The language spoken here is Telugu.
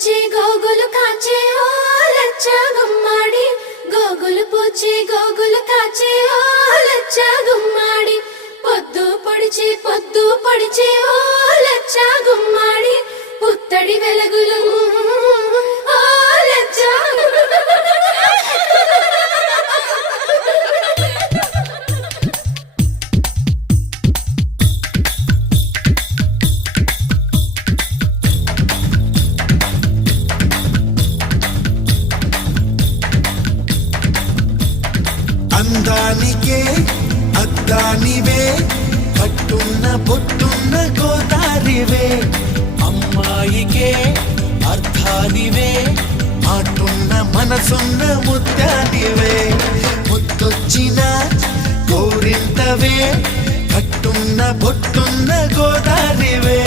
పూచి గోగులు కాచే ఓ లచ్చ గుమ్మాడి గోగులు పూచి గోగులు కాచే ఓ లచ్చ గుమ్మాడి పొద్దు పొడిచి ఓ లచ్చ గుమ్మాడి పుత్తడి వెలుగులు ఓ లచ్చ అందానికే అద్దానివే కట్టున్న బొట్టున్న గోదారివే అమ్మాయికే అర్థానివే మాటున్న మనసున్న ముత్యానివే ముద్దొచ్చిన కోరింతవే కట్టున్న బొట్టున్న గోదారివే